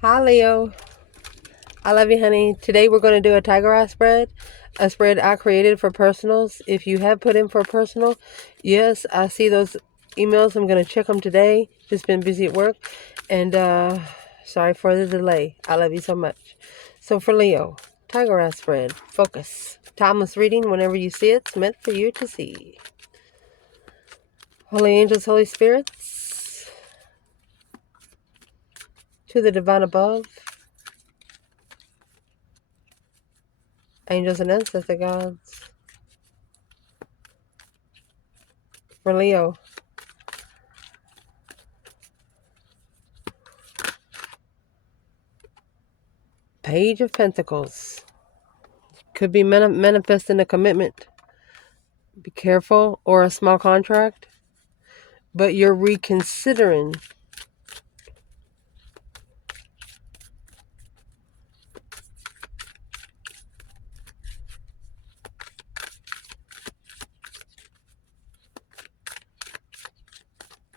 Hi, Leo. I love you, honey. Today we're going to do a tiger eye spread, a spread I created for personals. If you have put in for a personal, yes, I see those emails. I'm going to check them today. Just been busy at work. And sorry for the delay. I love you so much. So for Leo, tiger eye spread, focus. Timeless reading whenever you see it. It's meant for you to see. Holy angels, Holy spirits, to the divine above, angels and ancestor gods. For Leo, Page of Pentacles. Could be manifesting a commitment. Be careful, or a small contract. But you're reconsidering.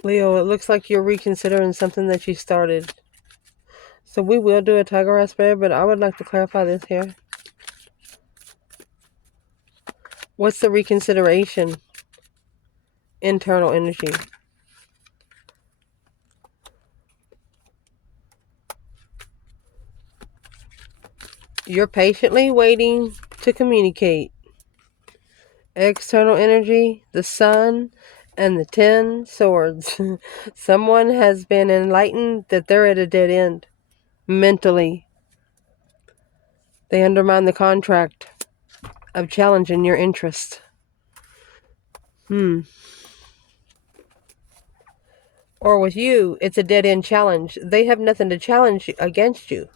Leo, it looks like you're reconsidering something that you started. So we will do a tiger eye spread, but I would like to clarify this here. What's the reconsideration? Internal energy. You're patiently waiting to communicate. External energy, the sun, and the 10 swords. Someone has been enlightened that they're at a dead end. Mentally. They undermine the contract of challenging your interest. Or with you, it's a dead-end challenge. They have nothing to challenge against you.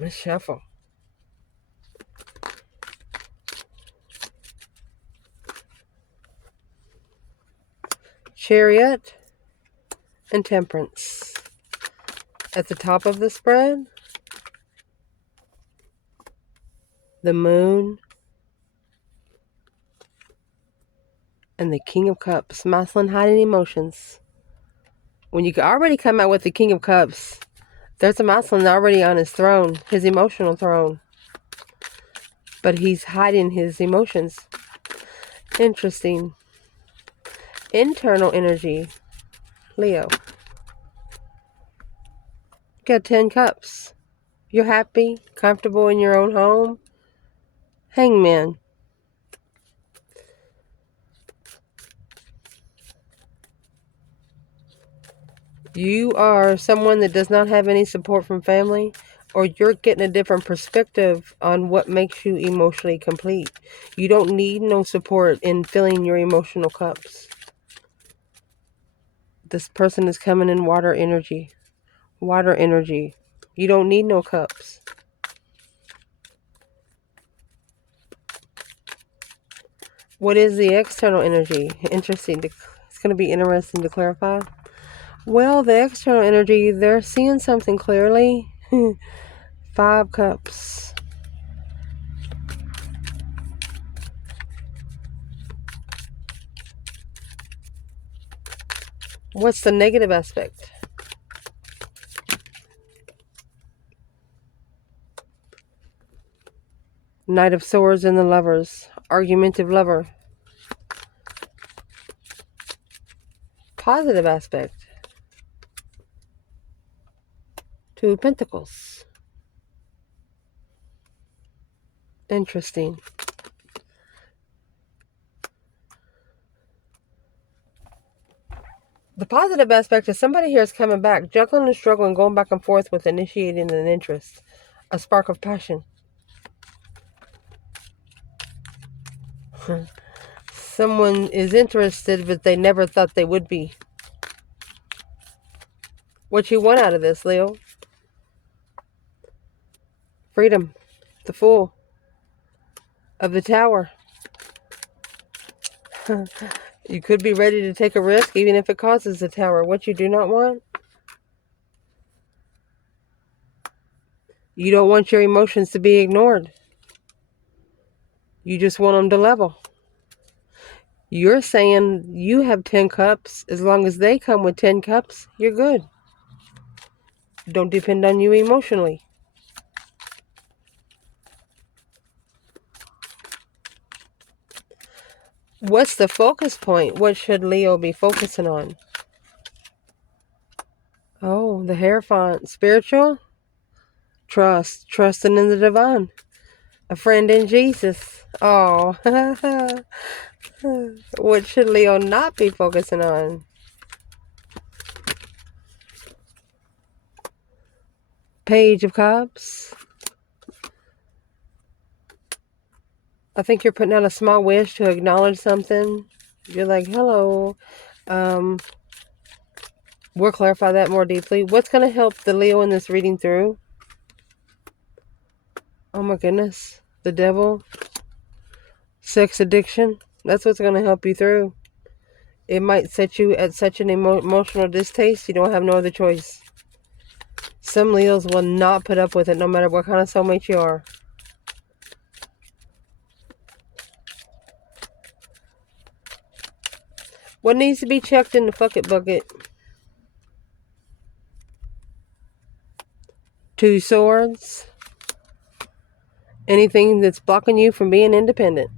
Let's shuffle. Chariot and Temperance. At the top of the spread, the Moon and the King of Cups. Masculine hiding emotions. When you already come out with the King of Cups, there's a masculine already on his throne, his emotional throne. But he's hiding his emotions. Interesting. Internal energy. Leo. Got 10 cups. You're happy, comfortable in your own home. Hangman. You are someone that does not have any support from family, or you're getting a different perspective on what makes you emotionally complete. You don't need no support in filling your emotional cups. This person is coming in water energy. Water energy. You don't need no cups. What is the external energy? Interesting. It's going to be interesting to clarify. Well, the external energy, they're seeing something clearly. 5 cups. What's the negative aspect? Knight of Swords and the Lovers. Argumentative lover. Positive aspect. 2 of Pentacles. Interesting. The positive aspect is somebody here is coming back, juggling and struggling, going back and forth with initiating an interest. A spark of passion. Someone is interested, but they never thought they would be. What you want out of this, Leo? Freedom. The Fool. Of the Tower. You could be ready to take a risk, even if it causes the tower. What you do not want? You don't want your emotions to be ignored. You just want them to level. You're saying you have 10 cups. As long as they come with 10 cups, you're good. Don't depend on you emotionally. What's the focus point? What should Leo be focusing on? Oh, the Hierophant. Spiritual? Trust. Trusting in the divine. A friend in Jesus. Oh. What should Leo not be focusing on? Page of Cups. I think you're putting out a small wish to acknowledge something. You're like, hello. We'll clarify that more deeply. What's going to help the Leo in this reading through? Oh my goodness. The devil. Sex addiction. That's what's going to help you through. It might set you at such an emotional distaste, you don't have no other choice. Some Leos will not put up with it no matter what kind of soulmate you are. What needs to be checked in the fuck it bucket? 2 swords. Anything that's blocking you from being independent.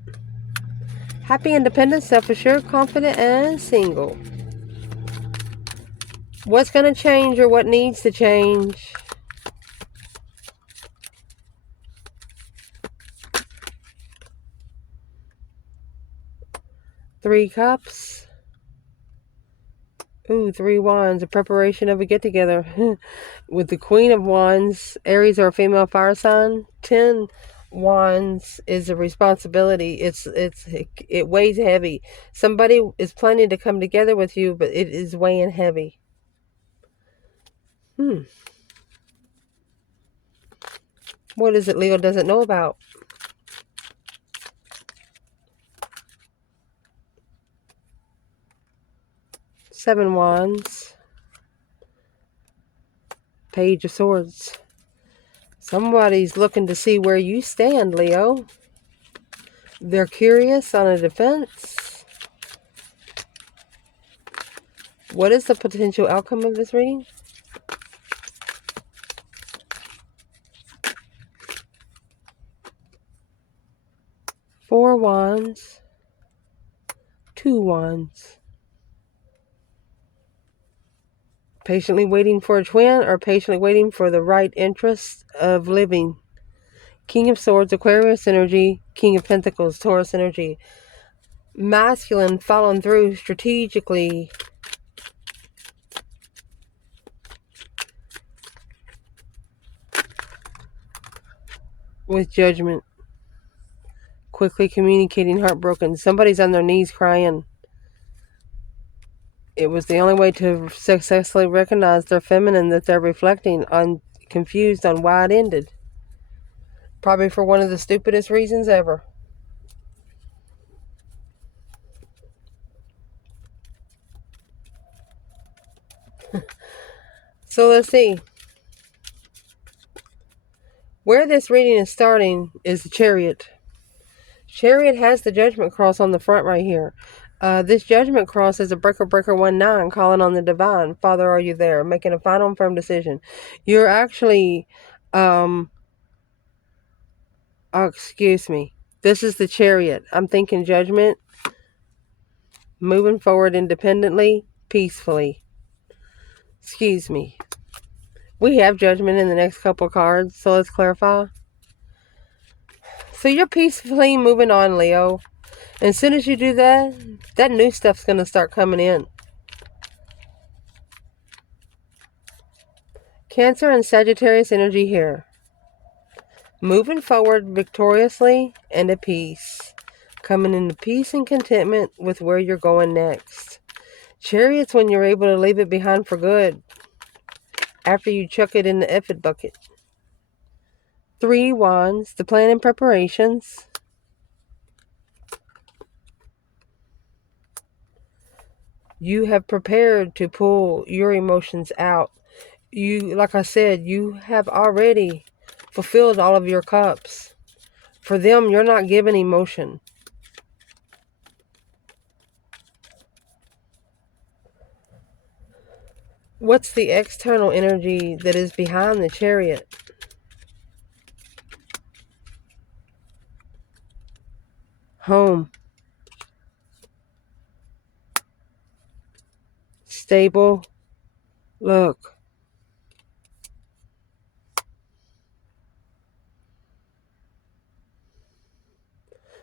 Happy, independent, self-assured, confident, and single. What's going to change or what needs to change? Three cups. Ooh, 3 wands. A preparation of a get-together. With the Queen of Wands, Aries or a female fire sign. 10 wands is a responsibility. It weighs heavy. Somebody is planning to come together with you, but it is weighing heavy. What is it Leo doesn't know about? Seven wands. Page of Swords. Somebody's looking to see where you stand, Leo. They're curious on a defense. What is the potential outcome of this reading? Four wands. 2 wands. Patiently waiting for a twin or patiently waiting for the right interest of living. King of Swords, Aquarius energy. King of Pentacles, Taurus energy. Masculine following through strategically. With judgment. Quickly communicating, heartbroken. Somebody's on their knees crying. It was the only way to successfully recognize their feminine that they're reflecting on, confused on why it ended. Probably for one of the stupidest reasons ever. So let's see. Where this reading is starting is the Chariot. Chariot has the Judgment Cross on the front right here. This Judgment Cross is a breaker 19 calling on the divine. Father, are you there? Making a final and firm decision. You're actually, excuse me. This is the Chariot. I'm thinking judgment. Moving forward independently, peacefully. Excuse me. We have judgment in the next couple cards, so let's clarify. So you're peacefully moving on, Leo. And as soon as you do that, that new stuff's going to start coming in. Cancer and Sagittarius energy here. Moving forward victoriously and at peace. Coming into peace and contentment with where you're going next. Chariot's when you're able to leave it behind for good. After you chuck it in the effort bucket. 3 wands, the plan and preparations. You have prepared to pull your emotions out. You, like I said, you have already fulfilled all of your cups. For them, you're not giving emotion. What's the external energy that is behind the Chariot? Home. Stable. Look.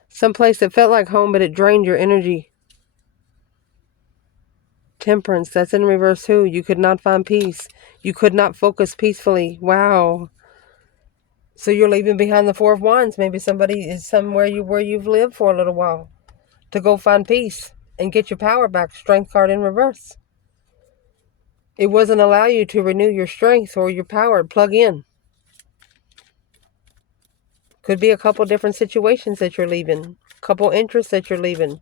Someplace that felt like home, but it drained your energy. Temperance, that's in reverse too. You could not find peace. You could not focus peacefully. Wow. So you're leaving behind the Four of Wands. Maybe somebody is somewhere where you've lived for a little while to go find peace and get your power back. Strength card in reverse. It wasn't allow you to renew your strength or your power. Plug in. Could be a couple different situations that you're leaving. Couple interests that you're leaving.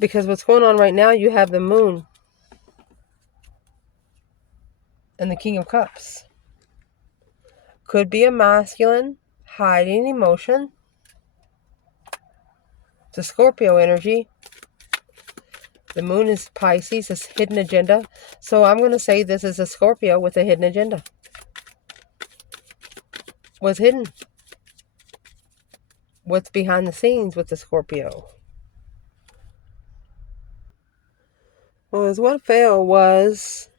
Because what's going on right now, you have the Moon and the King of Cups. Could be a masculine hiding emotion. It's a Scorpio energy. The Moon is Pisces, it's hidden agenda. So I'm going to say this is a Scorpio with a hidden agenda. What's hidden? What's behind the scenes with the Scorpio? Well, as what failed was,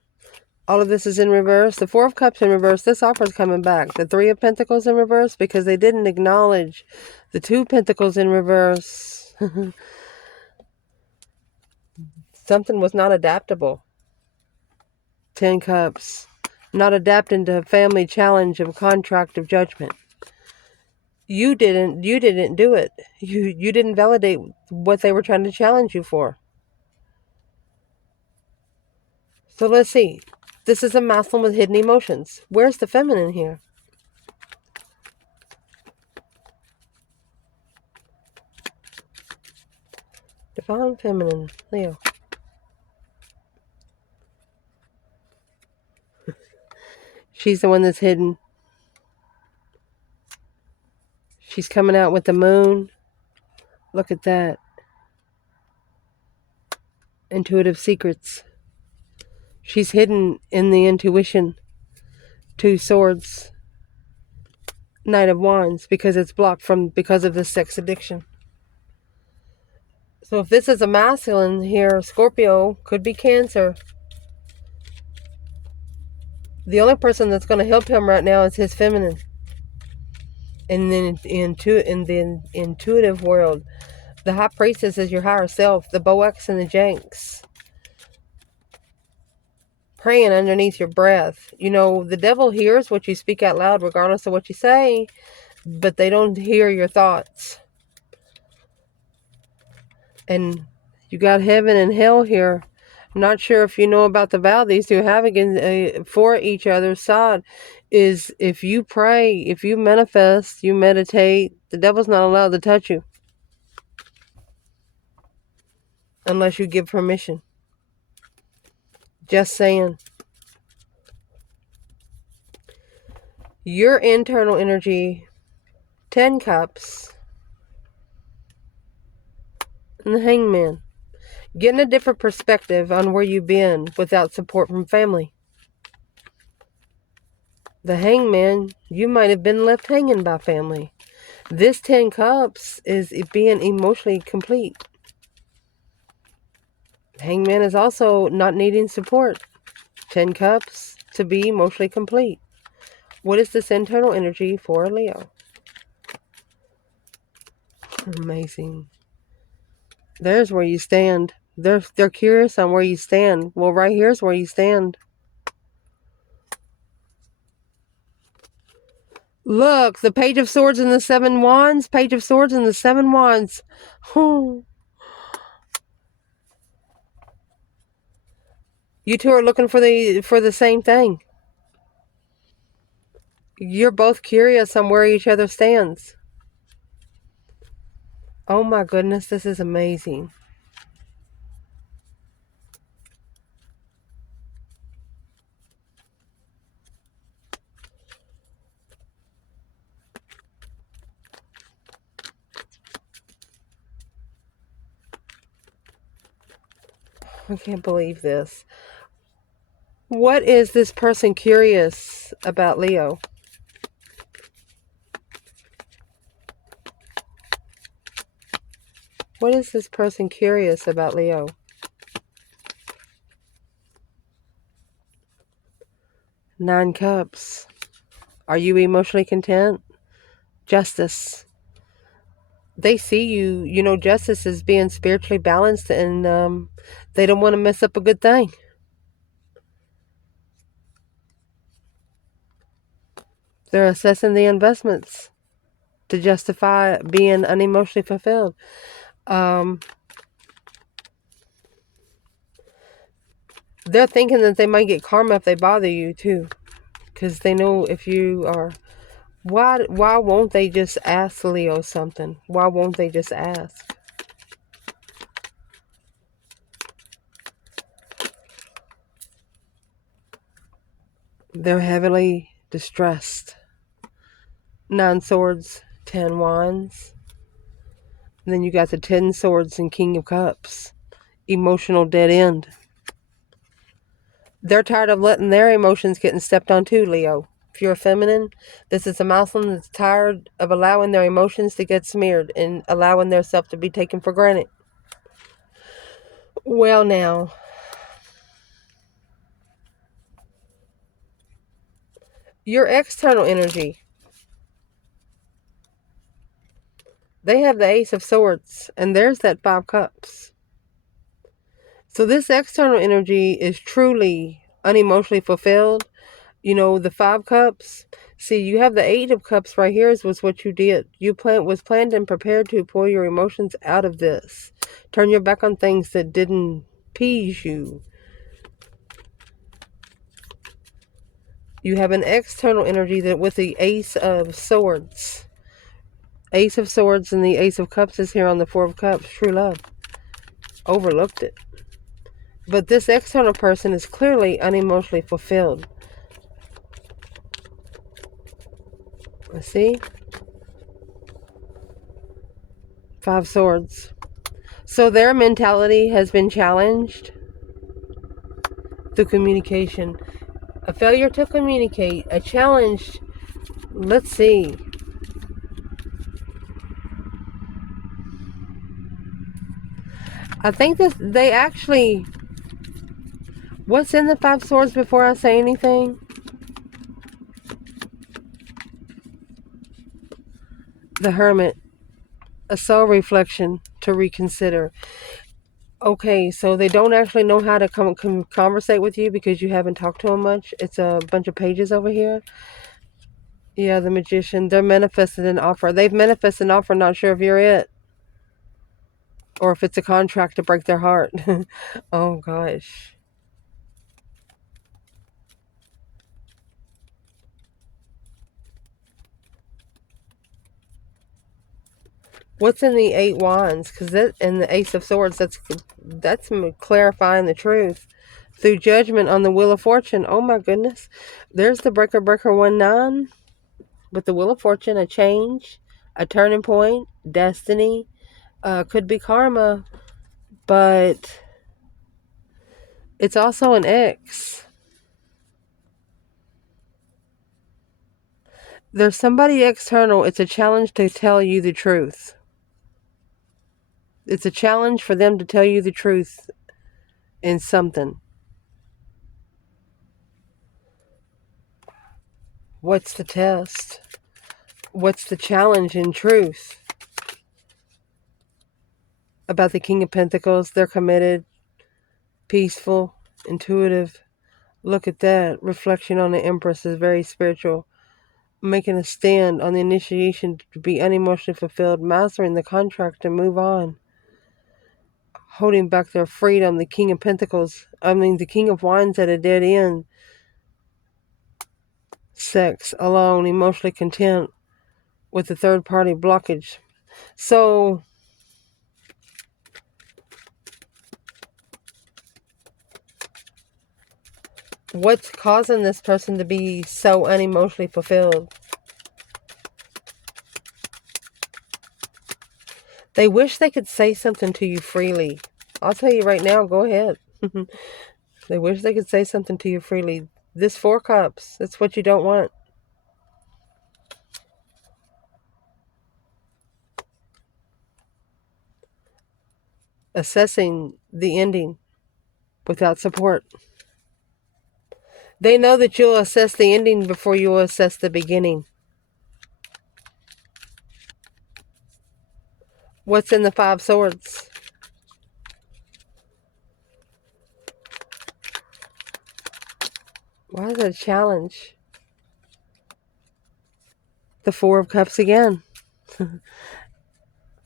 all of this is in reverse. The Four of Cups in reverse, this offer is coming back. The Three of Pentacles in reverse, because they didn't acknowledge the Two Pentacles in reverse. Something was not adaptable. 10 Cups. Not adapting to family challenge of contract of judgment. You didn't do it. You didn't validate what they were trying to challenge you for. So let's see. This is a masculine with hidden emotions. Where's the feminine here? Divine feminine, Leo. She's the one that's hidden. She's coming out with the Moon. Look at that. Intuitive secrets. She's hidden in the intuition. Two Swords. Knight of Wands, because it's blocked because of this sex addiction. So if this is a masculine here, Scorpio, could be Cancer. The only person that's going to help him right now is his feminine. And then in the intuitive world, the High Priestess is your higher self, the Boax and the Janks. Praying underneath your breath. You know, the devil hears what you speak out loud regardless of what you say, but they don't hear your thoughts. And you got heaven and hell here. I'm not sure if you know about the vow these two have against for each other's side. Is if you pray, if you manifest, you meditate, the devil's not allowed to touch you. Unless you give permission. Just saying. Your internal energy, 10 Cups, and the Hangman. Getting a different perspective on where you've been without support from family. The Hangman, you might have been left hanging by family. This 10 Cups is being emotionally complete. Hangman is also not needing support. 10 Cups to be emotionally complete. What is this internal energy for Leo? Amazing. There's where you stand. They're curious on where you stand. Well, right here's where you stand. Look, the Page of Swords and the Seven Wands. Page of Swords and the Seven Wands. Oh. You two are looking for the same thing. You're both curious on where each other stands. Oh my goodness, this is amazing. I can't believe this. What is this person curious about Leo? What is this person curious about Leo? Nine Cups. Are you emotionally content? Justice. They see you, justice as being spiritually balanced, and they don't want to mess up a good thing. They're assessing the investments to justify being unemotionally fulfilled. They're thinking that they might get karma if they bother you too, because they know if you are. Why won't they just ask Leo something? Why won't they just ask? They're heavily distressed. 9 Swords, 10 Wands. And then you got the 10 Swords and King of Cups. Emotional dead end. They're tired of letting their emotions getting stepped on too, Leo. If you're a feminine, this is a masculine that's tired of allowing their emotions to get smeared and allowing their self to be taken for granted. Well, now, your external energy. They have the Ace of Swords, and there's that 5 Cups. So this external energy is truly unemotionally fulfilled. The 5 Cups. See, you have the 8 of Cups right here was what you did. You was planned and prepared to pull your emotions out of this. Turn your back on things that didn't please you. You have an external energy that with the Ace of Swords. Ace of Swords and the Ace of Cups is here on the 4 of Cups. True love. Overlooked it. But this external person is clearly unemotionally fulfilled. See? 5 Swords. So their mentality has been challenged through communication. A failure to communicate. A challenge. Let's see. I think that they actually... What's in the 5 Swords before I say anything? The Hermit. A soul reflection to reconsider. Okay, so they don't actually know how to conversate with you because you haven't talked to them much. It's a bunch of pages over here. Yeah, the Magician. They're manifested an offer. They've manifested an offer, not sure if you're it. Or if it's a contract to break their heart. Oh, gosh. What's in the 8 Wands? Because and the Ace of Swords, that's clarifying the truth. Through judgment on the Wheel of Fortune. Oh, my goodness. There's the Breaker 1-9. With the Wheel of Fortune, a change, a turning point, destiny. Could be karma. But it's also an X. There's somebody external. It's a challenge to tell you the truth. It's a challenge for them to tell you the truth in something. What's the test? What's the challenge in truth? About the King of Pentacles, they're committed, peaceful, intuitive. Look at that. Reflection on the Empress is very spiritual. Making a stand on the initiation to be unemotionally fulfilled, mastering the contract to move on. Holding back their freedom, the King of Pentacles, the King of Wands at a dead end. Sex, alone, emotionally content with the third party blockage. So, what's causing this person to be so unemotionally fulfilled? They wish they could say something to you freely. I'll tell you right now, go ahead. They wish they could say something to you freely. This Four Cups, that's what you don't want. Assessing the ending without support. They know that you'll assess the ending before you will assess the beginning. What's in the Five Swords? Why is it a challenge? The Four of Cups again.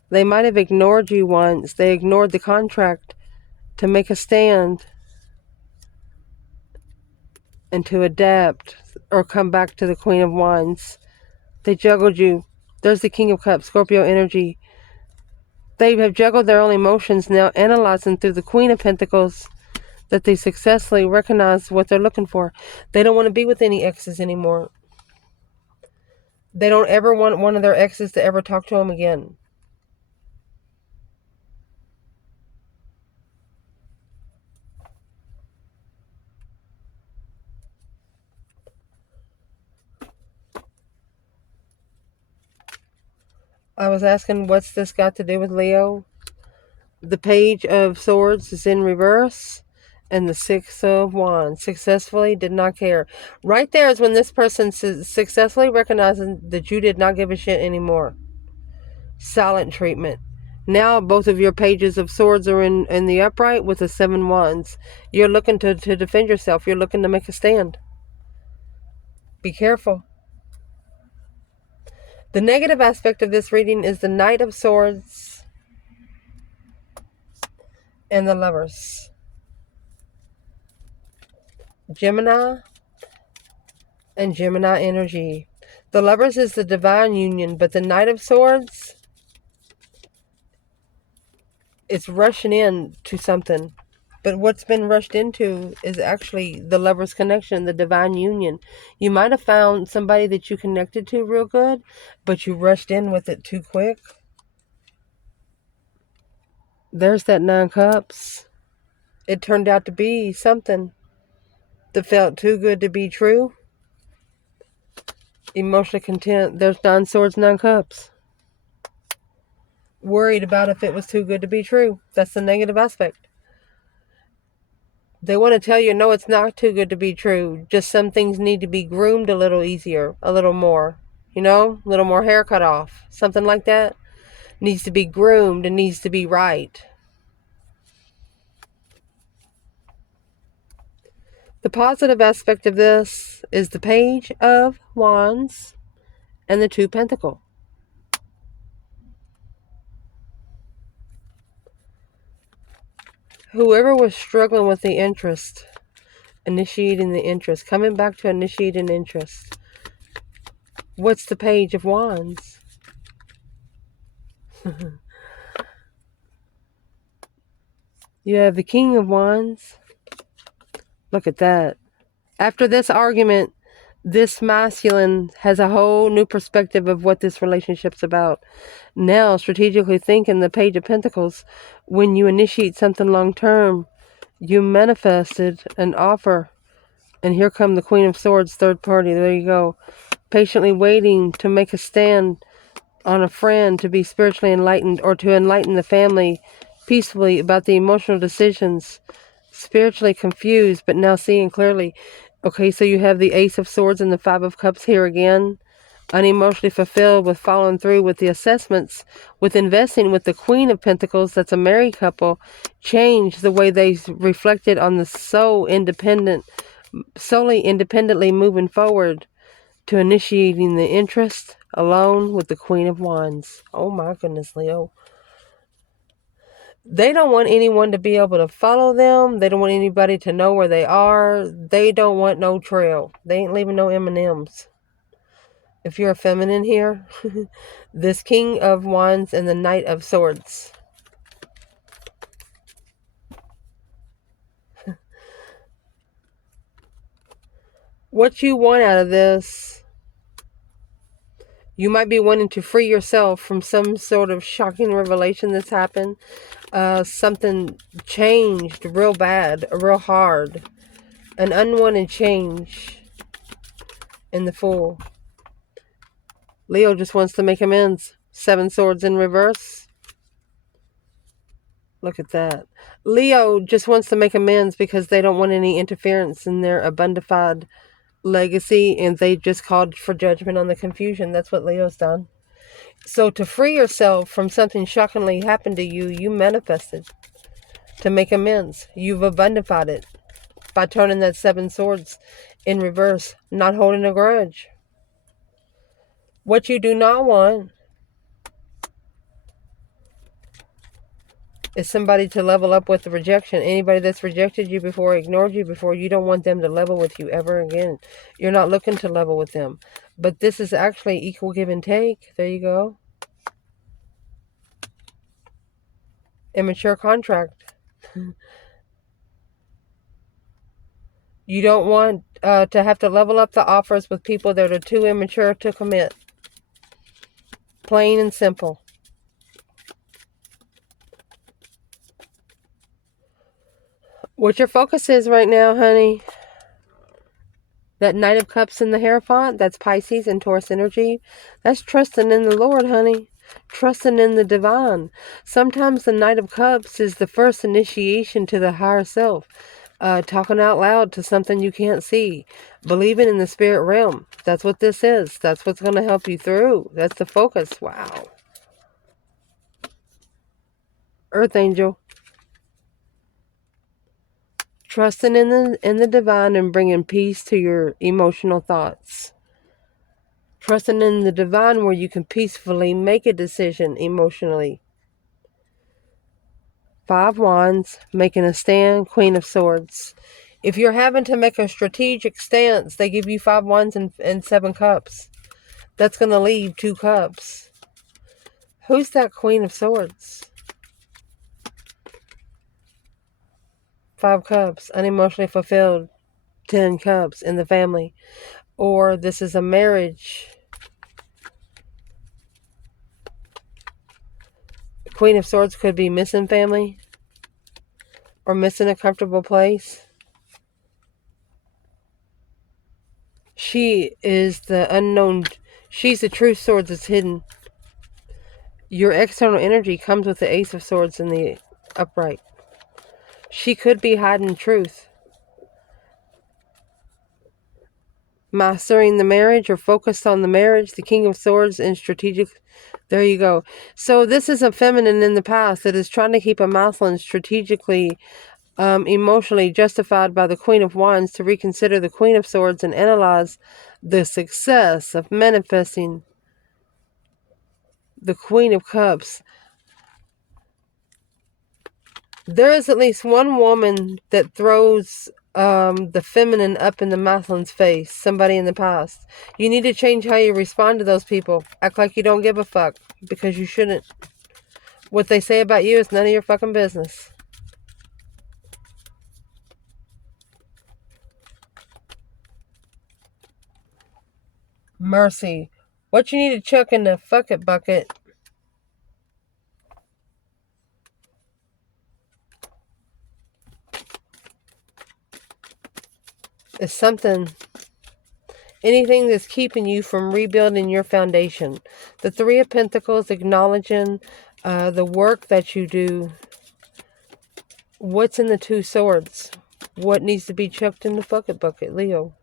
They might have ignored you once. They ignored the contract to make a stand and to adapt or come back to the Queen of Wands. They juggled you. There's the King of Cups, Scorpio energy. They have juggled their own emotions, now analyzing through the Queen of Pentacles that they successfully recognize what they're looking for. They don't want to be with any exes anymore. They don't ever want one of their exes to ever talk to them again. I was asking, what's this got to do with Leo? The Page of Swords is in reverse, and the Six of Wands. Successfully did not care. Right there is when this person successfully recognizing that you did not give a shit anymore. Silent treatment. Now both of your pages of swords are in the upright with the Seven Wands. You're looking to defend yourself. You're looking to make a stand. Be careful. The negative aspect of this reading is the Knight of Swords and the Lovers. Gemini and Gemini energy. The Lovers is the divine union, but the Knight of Swords, it's rushing in to something. But what's been rushed into is actually the Lovers connection, the divine union. You might have found somebody that you connected to real good, but you rushed in with it too quick. There's that Nine Cups. It turned out to be something that felt too good to be true. Emotionally content. There's Nine Swords, Nine Cups. Worried about if it was too good to be true. That's the negative aspect. They want to tell you, no, it's not too good to be true. Just some things need to be groomed a little easier, a little more. You know, a little more hair cut off. Something like that. Needs to be groomed and needs to be right. The positive aspect of this is the Page of Wands and the Two Pentacles. Whoever was struggling with the interest, initiating the interest, coming back to initiate an interest. What's the Page of Wands? You have the King of Wands. Look at that. After this argument, this masculine has a whole new perspective of what this relationship's about. Now, strategically thinking, the Page of Pentacles, when you initiate something long term, you manifested an offer. And here come the Queen of Swords, third party. There you go. Patiently waiting to make a stand on a friend, to be spiritually enlightened, or to enlighten the family peacefully about the emotional decisions. Spiritually confused, but now seeing clearly. Okay, so you have the Ace of Swords and the Five of Cups here again. Unemotionally fulfilled with following through with the assessments, with investing with the Queen of Pentacles, that's a married couple, change the way they reflected on the solely independently moving forward to initiating the interest alone with the Queen of Wands. Oh my goodness, Leo. They don't want anyone to be able to follow them. They don't want anybody to know where they are. They don't want no trail. They ain't leaving no M&Ms. If you're a feminine here, this King of Wands and the Knight of Swords. What you want out of this You might be wanting to free yourself from some sort of shocking revelation that's happened. Something changed real bad, real hard. An unwanted change in the Fool. Leo just wants to make amends. 7 swords in reverse. Look at that. Leo just wants to make amends because they don't want any interference in their abundified legacy, and they just called for judgment on the confusion. That's what Leo's done. So to free yourself from something shockingly happened to you, you manifested to make amends. You've abundified it by turning that 7 swords in reverse, not holding a grudge. What you do not want is somebody to level up with the rejection. Anybody that's rejected you before, ignored you before, you don't want them to level with you ever again. You're not looking to level with them. But this is actually equal give and take. There you go. Immature contract. You don't want to have to level up the offers with people that are too immature to commit. Plain and simple. What your focus is right now, honey, that Knight of Cups in the Hierophant, that's Pisces and Taurus energy. That's trusting in the Lord, honey. Trusting in the divine. Sometimes the Knight of Cups is the first initiation to the higher self. Talking out loud to something you can't see. Believing in the spirit realm. That's what this is. That's what's going to help you through. That's the focus. Wow. Earth Angel. Trusting in the divine and bringing peace to your emotional thoughts. Trusting in the divine where you can peacefully make a decision emotionally. 5 wands, making a stand, Queen of Swords. If you're having to make a strategic stance, they give you 5 wands and 7 cups. That's going to leave 2 cups. Who's that Queen of Swords? 5 cups, unemotionally fulfilled, 10 cups in the family. Or this is a marriage. Queen of Swords could be missing family or missing a comfortable place. She is the unknown. She's the true sword that's hidden. Your external energy comes with the Ace of Swords in the upright. She could be hiding truth. Mastering the marriage or focused on the marriage, the King of Swords and strategic. There you go. So this is a feminine in the past that is trying to keep a masculine strategically, emotionally justified by the Queen of Wands to reconsider the Queen of Swords and analyze the success of manifesting the Queen of Cups. There is at least one woman that throws the feminine up in the masculine's face. Somebody in the past. You need to change how you respond to those people. Act like you don't give a fuck. Because you shouldn't. What they say about you is none of your fucking business. Mercy. What you need to chuck in the fuck it bucket is something. Anything that's keeping you from rebuilding your foundation. The 3 of Pentacles acknowledging the work that you do. What's in the 2 swords? What needs to be chucked in the bucket bucket, Leo?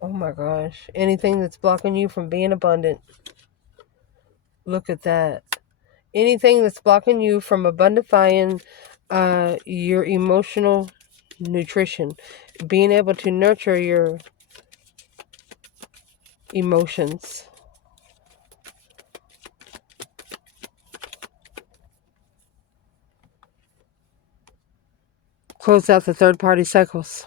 Oh my gosh. Anything that's blocking you from being abundant. Look at that. Anything that's blocking you from abundifying your emotional nutrition. Being able to nurture your emotions. Close out the third-party cycles.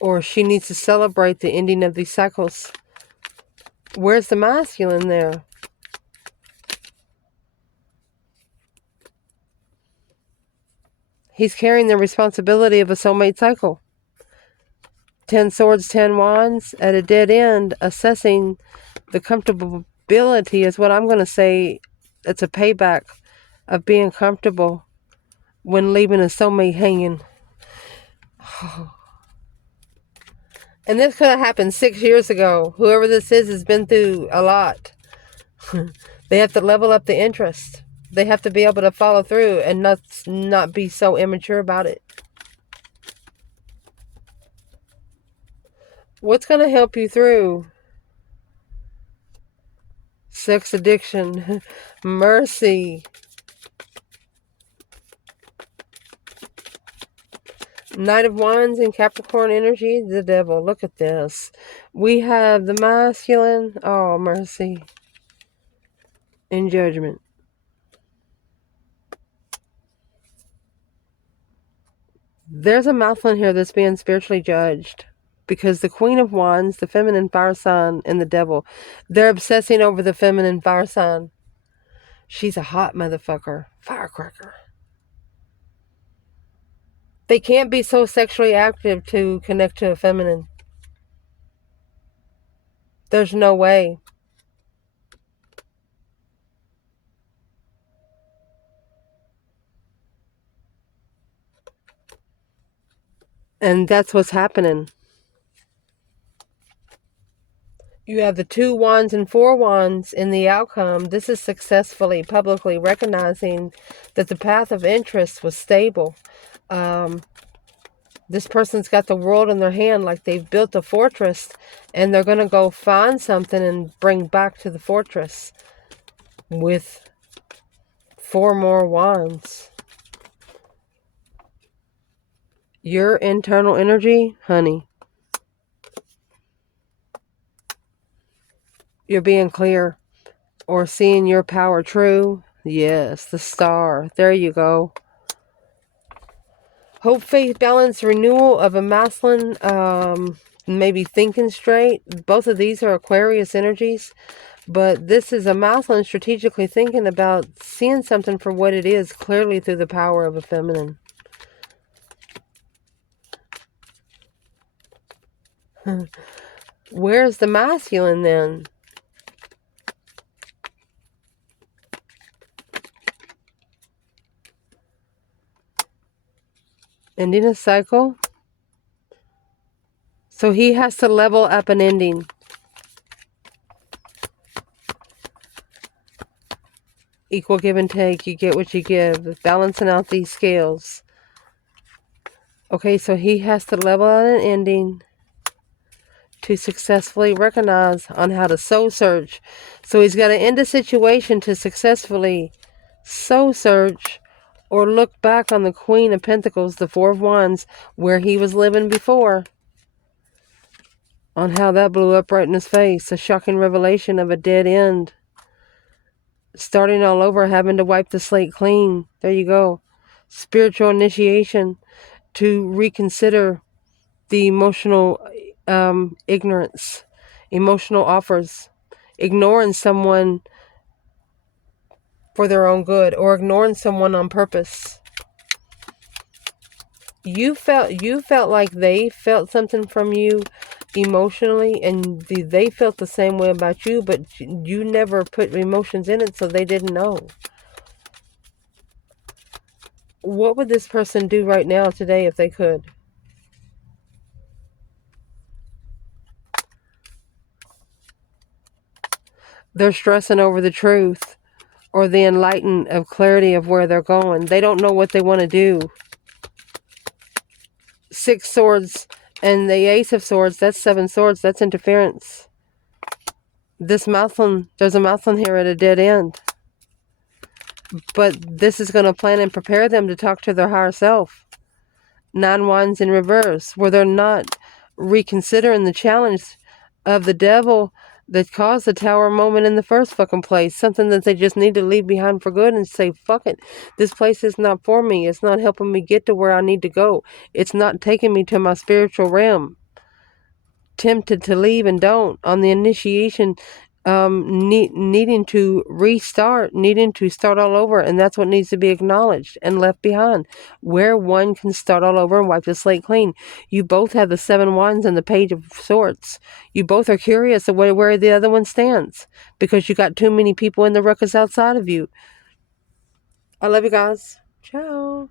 Or she needs to celebrate the ending of these cycles. Where's the masculine there? He's carrying the responsibility of a soulmate cycle. 10 swords, 10 wands, at a dead end, assessing the comfortability is what I'm going to say. It's a payback of being comfortable when leaving a soulmate hanging. And this could have happened 6 years ago. Whoever this is has been through a lot. They have to level up the interest. They have to be able to follow through and not be so immature about it. What's going to help you through? Sex addiction. Mercy. Knight of Wands in Capricorn energy. The devil. Look at this. We have the masculine. Oh, mercy. In Judgment. There's a masculine here that's being spiritually judged. Because the Queen of Wands, the feminine fire sign, and the devil, they're obsessing over the feminine fire sign. She's a hot motherfucker. Firecracker. They can't be so sexually active to connect to a feminine. There's no way. And that's what's happening. You have the 2 wands and 4 wands in the outcome. This is successfully, publicly recognizing that the path of interest was stable. This person's got the world in their hand, like they've built a fortress, and they're going to go find something and bring back to the fortress with 4 more wands. Your internal energy, honey. You're being clear or seeing your power true. Yes, the star. There you go. Hope, faith, balance, renewal of a masculine, maybe thinking straight. Both of these are Aquarius energies. But this is a masculine strategically thinking about seeing something for what it is, clearly through the power of a feminine. Where's the masculine then? Ending a cycle. So he has to level up an ending. Equal give and take. You get what you give. Balancing out these scales. Okay, so he has to level out an ending to successfully recognize on how to soul search. So he's got to end a situation to successfully soul search or look back on the Queen of Pentacles, the 4 of Wands, where he was living before. On how that blew up right in his face. A shocking revelation of a dead end. Starting all over, having to wipe the slate clean. There you go. Spiritual initiation to reconsider the emotional ignorance. Emotional offers. Ignoring someone for their own good or ignoring someone on purpose. You felt like they felt something from you emotionally, and they felt the same way about you, but you never put emotions in it, so they didn't know. What would this person do right now today if they could? They're stressing over the truth or the enlightenment of clarity of where they're going. They don't know what they want to do. 6 swords and the Ace of Swords, that's 7 swords, that's interference. This masculine, there's a masculine here at a dead end. But this is going to plan and prepare them to talk to their higher self. 9 wands in reverse, where they're not reconsidering the challenge of the devil that caused the tower moment in the first fucking place. Something that they just need to leave behind for good and say, fuck it. This place is not for me. It's not helping me get to where I need to go. It's not taking me to my spiritual realm. Tempted to leave and don't. On the initiation needing to restart, needing to start all over, and that's what needs to be acknowledged and left behind, where one can start all over and wipe the slate clean. You both have the 7 wands and the Page of Swords. You both are curious of where the other one stands, because you got too many people in the ruckus outside of you. I love you guys. Ciao.